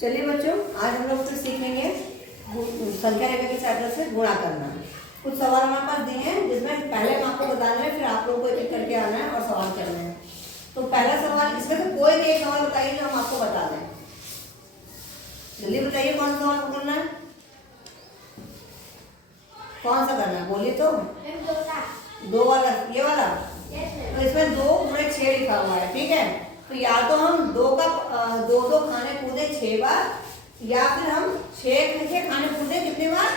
चलिए बच्चों, आज हम लोग फिर सीखेंगे संख्या रेखा के चैप्टर से गुणा करना। कुछ सवाल हमारे पास दिए हैं जिसमें पहले हम आपको बताने हैं, फिर आप लोगों को एक एक करके आना है और सवाल करने हैं। तो पहला सवाल, इसमें से कोई भी एक सवाल बताइए जो हम आपको बता दें। जल्दी बताइए कौन सा सवाल करना है, कौन सा करना है, बोलिए तो। दो वाला, ये वाला। तो इसमें 2×6 लिखा हुआ है, ठीक है। तो या तो हम दो खाने कूदे 6 बार, या फिर हम 6 खाने कूदे कितनी बार?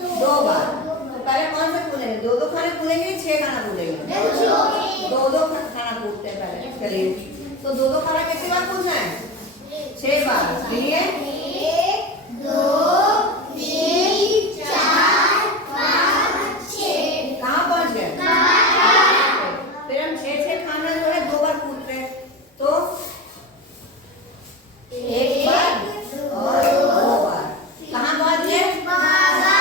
2 बार। तो पहले कौन सा कूदेंगे, 2 खाने कूदेंगे, 6 खाना कूदेंगे? 2 खाना कूदते हैं पहले। चलिए, तो 2 खाना कितनी बार कूदना है? 6 बार। चलिए, 1 2 3 4 5 6। कहाँ पहुँच गए? फिर हम 6 खाना जो है 2 बार कूदते हैं, तो 1 बार और 2 बार। कहाँ पहुँच गए? 12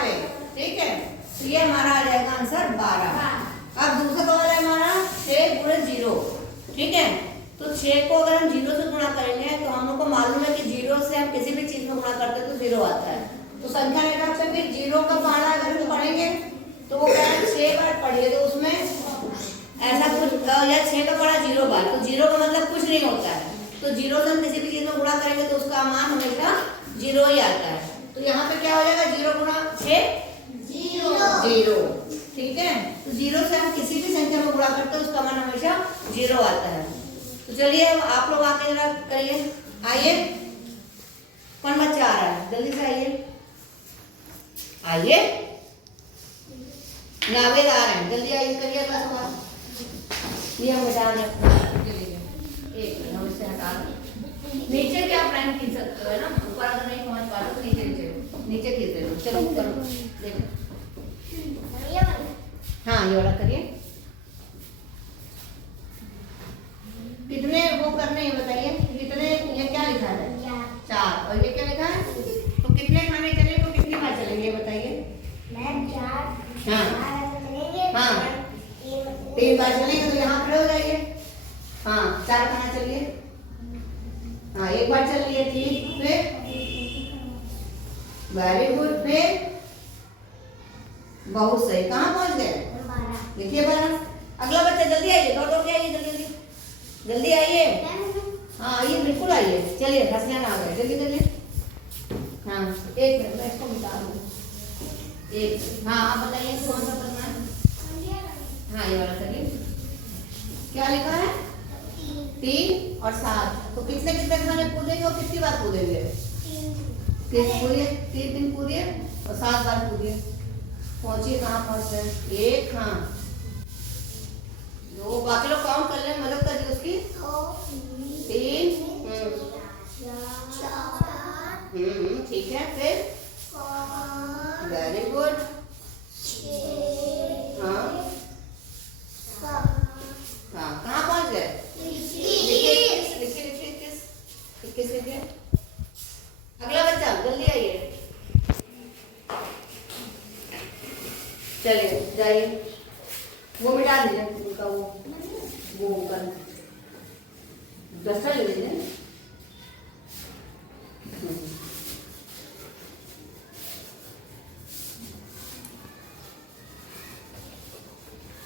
पे, ठीक है। तो ये हमारा आ जाएगा आंसर 12। अब दूसरा सवाल है हमारा 6×0, ठीक है। तो 6 को अगर हम 0 से गुणा करेंगे तो हम लोग को मालूम है कि 0 से हम किसी भी चीज में गुणा करते हैं तो 0 आता है। तो संख्या रेखा से फिर 0 का पहाड़ा अगर हम पढ़ेंगे तो वो क्या है, 6 बार पढ़िए तो उसमें ऐसा कुछ, या 6 का पढ़ा 0 बार, तो 0 का मतलब कुछ नहीं होता है। तो 0 से हम किसी भी चीज में गुणा करेंगे तो उसका मान हमेशा 0 ही आता है। तो यहाँ पे क्या हो जाएगा, 0×6 0, ठीक है। तो 0 से हम किसी भी संख्या में गुणा करते हैं उसका मान हमेशा 0 आता है। तो चलिए अब आप लोग आके जरा करिए, आइए। कौन बच्चा आ रहा है, जल्दी से आइए, आइए। नावेद आ रहे हैं, जल्दी आइए, करिए अगला सवाल। ये हम हटा दें, एक मिनट हम इससे हटा दें। नीचे क्या प्लान खींच सकते हो ना, ऊपर अगर नहीं पहुंच पा रहे तो नीचे खींच रहे हो। चलो ऊपर देखो, हाँ ये वाला करिए। कितने वो करने हैं बताइए, कितने? ये क्या लिखा है? 4। और ये क्या लिखा है? तो कितने खाने चले तो कितनी बार चलेंगे बताइए? हाँ हाँ, 3 बार चलेंगे। तो यहाँ खड़े हो जाइए। हाँ, 4 खाना चलिए। हाँ, 1 बार चल लिए, ठीक। फिर वेरी गुड, फिर बहुत सही। कहाँ पहुँच गए? देखिए 12। अगला बच्चा जल्दी आइए, दौड़ के आइए, जल्दी जल्दी आइए। हाँ आइए, बिल्कुल आइए। चलिए, हंसना आ गए, जल्दी करिए। हाँ, 1 मिनट मैं इसको मिटा दूँ। हाँ आप बताइए कौन सा करना है? हाँ ये वाला करिए। क्या लिखा है? 3 और 7। तो कितने कितने खाने कूदेंगे और कितनी बार कूदेंगे? 3 कूदिए, 3 दिन कूदिए और 7 बार कूदिए। पहुंचिए, कहाँ पहुंच गए? 1, हाँ 2, बाकी लोग काउंट कर लें, मदद करिए उसकी। 3 ठीक है। फिर वेरी गुड, हाँ हाँ, कहाँ पहुंच गए? लिखिए 21 लिखिए। अगला बच्चा जल्दी आइए, चलिए जाइए। वो मिटा दीजिए उनका, वो कर डस्टर ले लीजिए।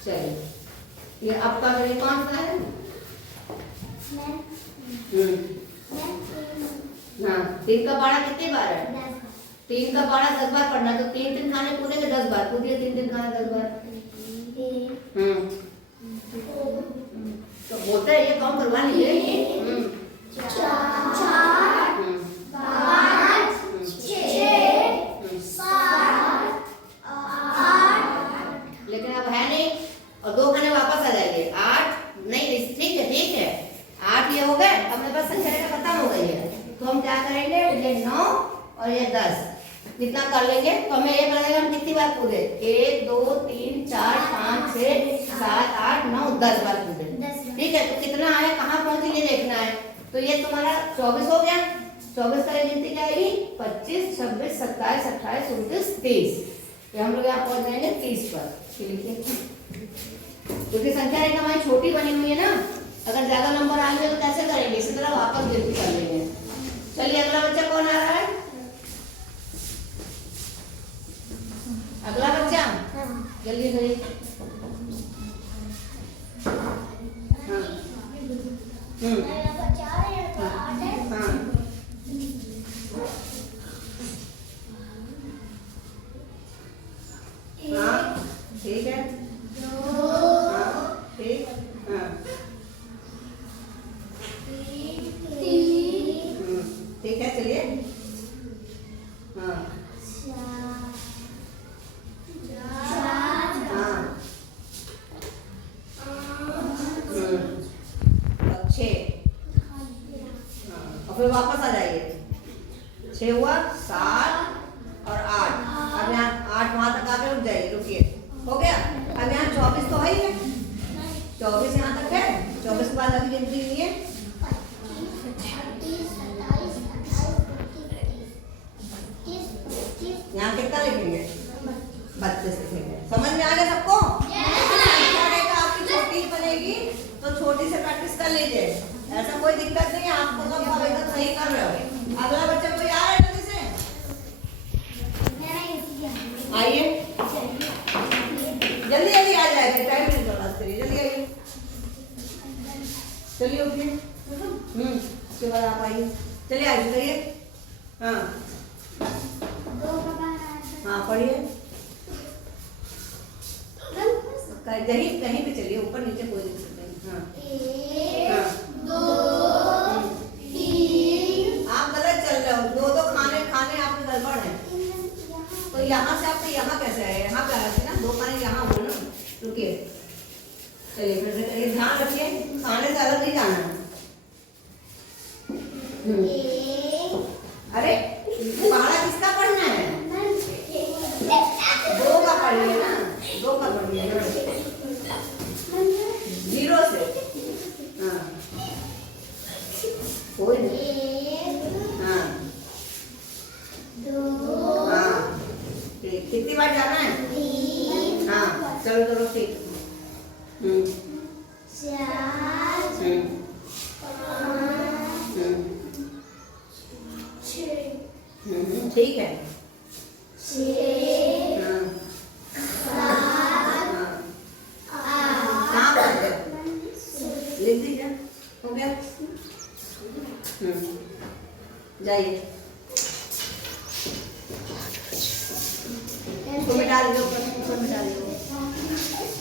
चलिए, ये आपका गणित कौन सा है? हाँ, 3 का पहाड़ा कितनी बार है? 3 का पहाड़ा 10 बार पढ़ना। तो 3 खाने कूदेंगे 10 बार कूदिए, 3 खाने 10 बार। तो होता है, ये काउंट करवा लीजिए। 4 5 6 7 8, लेकिन अब है नहीं, और 2 खाने वापस आ जाएंगे। 8 नहीं, ठीक है 8 ये हो गए। अब मेरे पास संख्या रेखा खत्म हो गई है, तो हम क्या करेंगे, ये 9 और ये 10 कितना कर लेंगे। तो हमें ये लगेगा हम कितनी बार कूदे, 1 2 3 4 5 6 7 8 9 10 बार कूदे, ठीक है। तो कितना आया, कहाँ पहुंचे ये देखना है। तो ये तुम्हारा 24 हो गया। 24 का गिनती क्या आएगी? 25 26 27 28 29 30। ये हम लोग यहाँ पहुंच जाएंगे 30 पर। क्योंकि संख्या रेखा हमारी छोटी बनी हुई है ना, अगर ज्यादा नंबर आएंगे तो कैसे करेंगे, इसी तरह वापस गिनती कर लेंगे। चलिए जल्दी करिए। हाँ हाँ ठीक है। हाँ ठीक। हाँ ठीक है, चलिए। हाँ हाँ छः। और फिर वापस आ जाइए। 6 हुआ, 7 और 8। अब यहाँ 8 वहाँ तक आके रुक जाइए, रुकिए। हो गया। अब यहाँ 24 तो है ही है। 24 यहाँ तक है। 24 के बाद अभी गिनती नहीं है। यहाँ कितना लिखेंगे? 32 लिखेंगे। समझ में आ गया सबको? आपकी छोटी बनेगी तो छोटी से प्रैक्टिस कर लीजिए, ऐसा कोई दिक्कत नहीं है। आपको सब आप एकदम सही कर रहे हो। अगला बच्चा कोई आ रहा है जल्दी से आइए, जल्दी जल्दी आ जाएगा, टाइम नहीं बर्बाद करिए, जल्दी आइए। चलिए उठिए। उसके बाद आप आइए। चलिए आइए, करिए। हाँ हाँ पढ़िए। कहीं कहीं भी चलिए, ऊपर नीचे कोई दिक्कत नहीं। हाँ 1 2 3। आप गलत चल रहे हो। 2 खाने आपके गड़बड़ है। तो यहाँ से आपके यहाँ कैसे आए? यहाँ पे आए थे ना, 2 खाने यहाँ हो ना। रुकिए, चलिए फिर से करिए। ध्यान रखिए, खाने से अलग नहीं जाना है। अरे पहाड़ा किसका पढ़ना है? 2 का पढ़िए ना, 2 का पढ़िए ना, 0 से। हाँ कोई नहीं। हाँ 2। हाँ ठीक। कितनी बार जाना है? 3। हाँ चलो चलो ठीक। 4 5 ठीक है। 6 लिख दीजिए। हो गया। जाइए, इसको मिटा दीजिए, ऊपर मिटा दीजिए।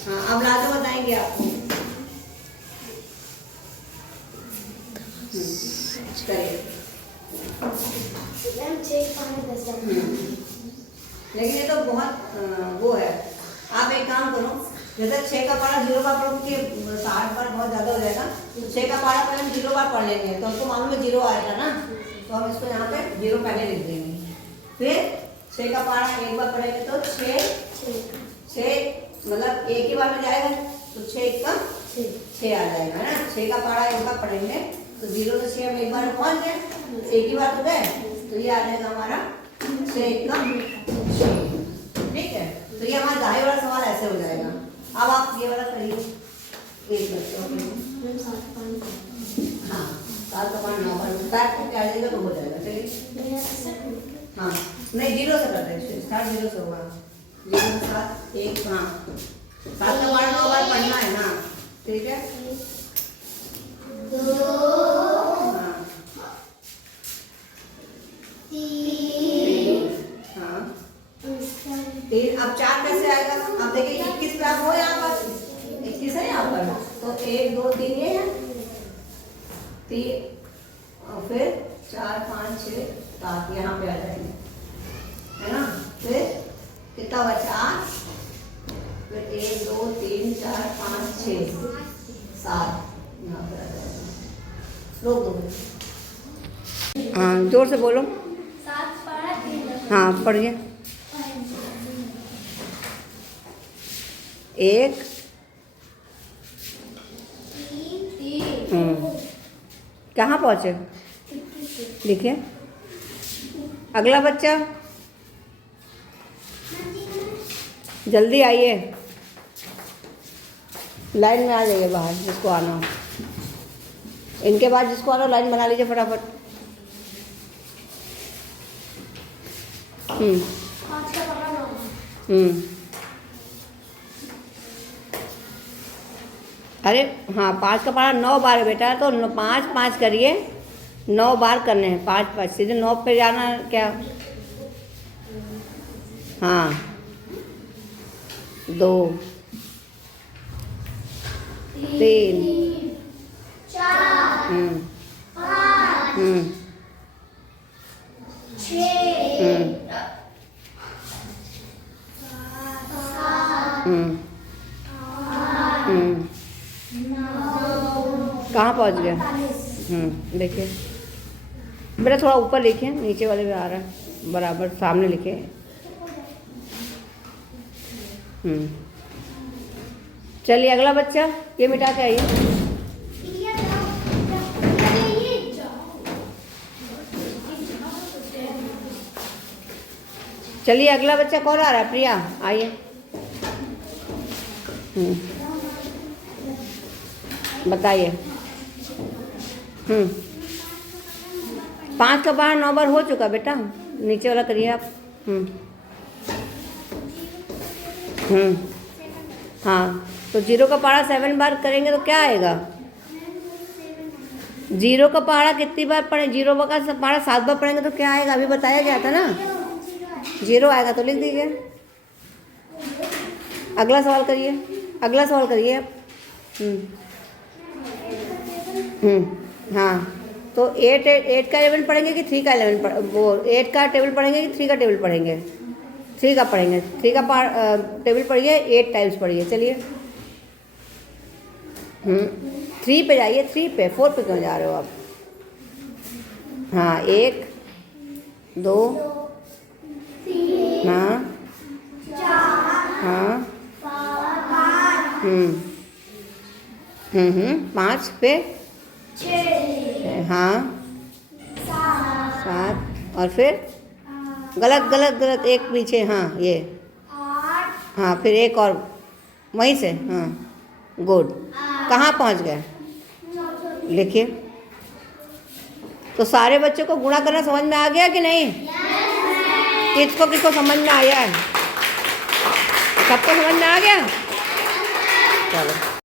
हाँ अब लाजो बताएंगे आपको। करिए। लेकिन ये तो बहुत वो है। आप एक काम करो, जैसे 6 का पारा 0 बार पढ़ो, क्योंकि 60 बार बहुत ज़्यादा हो जाएगा। तो 6 का पारा पहले हम 0 बार पढ़ लेंगे, तो हमको मालूम है 0 आएगा ना, तो हम इसको यहाँ पे 0 पहले लिख देंगे। फिर 6 का पारा एक बार पढ़ेंगे तो 6 मतलब एक ही बार में जाएगा, तो 6 का 6 आ जाएगा ना। 6 का पारा एक बार पढ़ेंगे तो 0 से 6 हम एक बार में पहुँच गए, एक ही बार तो गए, तो ये आ जाएगा हमारा 6 का 6। ठीक है, तो ये हमारा दाएं वाला सवाल ऐसे हो जाएगा। अब आप ये वाला करिए। हाँ 7 का 5 9 बार स्टार्ट करके आ जाएगा तो हो जाएगा। चलिए। हाँ नहीं 0 से करते हैं, स्टार्ट 0 से होगा। 0 से 7 1। हाँ 7 का 5 9 बार पढ़ना है ना। ठीक है। 2 हाँ 3। हाँ 3। अब 4 कैसे आएगा? अब देखिए 21 पे आप हो, यहाँ पर 21 है यहाँ पर, तो 1 2 3 ये है 3, और फिर 4 5 6 7 यहाँ पे आ जाएंगे, है ना। फिर कितना हुआ? 4, फिर 1 2 3 4 5 6 7 यहाँ पे आ जाएगा। रोक दो। हाँ जोर से बोलो। 7 पारा 3। हाँ पढ़िए। 1 कहाँ पहुँचे? देखिए अगला बच्चा, जल्दी आइए, लाइन में आ जाइए बाहर, जिसको आना हो। इनके बाद जिसको आना हो लाइन बना लीजिए फटाफट। 5 का पारा 9। अरे हाँ, 5 का पहाड़ा 9 बार है बेटा, तो 5 5 करिए, 9 बार करने हैं, 5 5 सीधे 9 पे जाना क्या। हाँ 2 3 4 हम्म 5 हम्म 6 हम्म 7 हम्म 8 हम्म 9 कहाँ पहुँच गए। 45 देखिए बेटा, थोड़ा ऊपर लिखिए, नीचे वाले में आ रहा है, बराबर सामने लिखिए। चलिए अगला बच्चा, ये मिटा के आइए। प्रिया जाओ, ये जाओ। चलिए अगला बच्चा कौन आ रहा है, प्रिया आइए। बताइए। 5 का पहाड़ा 9 बार हो चुका बेटा, नीचे वाला करिए आप। हाँ, तो 0 का पहाड़ा 7 बार करेंगे तो क्या आएगा। 0 का पहाड़ा कितनी बार पढ़े, 0 का पहाड़ा 7 बार पढ़ेंगे तो क्या आएगा, अभी बताया गया था ना। 0 आएगा तो लिख दीजिए। अगला सवाल करिए, अगला सवाल करिए आप। हाँ, तो 8 का 11 पढ़ेंगे कि 3 का 11 वो 8 का टेबल पढ़ेंगे कि 3 का टेबल पढ़ेंगे। 3 का पढ़ेंगे, 3 का टेबल पढ़िए, 8 टाइम्स पढ़िए। चलिए 3 पे जाइए, 3 पे, 4 पे क्यों जा रहे हो आप। हाँ 1 2 हाँ 5 पे 6 हाँ 7 और फिर गलत गलत गलत, एक पीछे, हाँ ये 8 हाँ, फिर एक और वहीं से, हाँ गुड। कहाँ पहुँच गए लिखिए। तो सारे बच्चों को गुणा करना समझ में आ गया कि नहीं। किसको किसको समझ में आया है, सबको समझ में आ गया। चलो।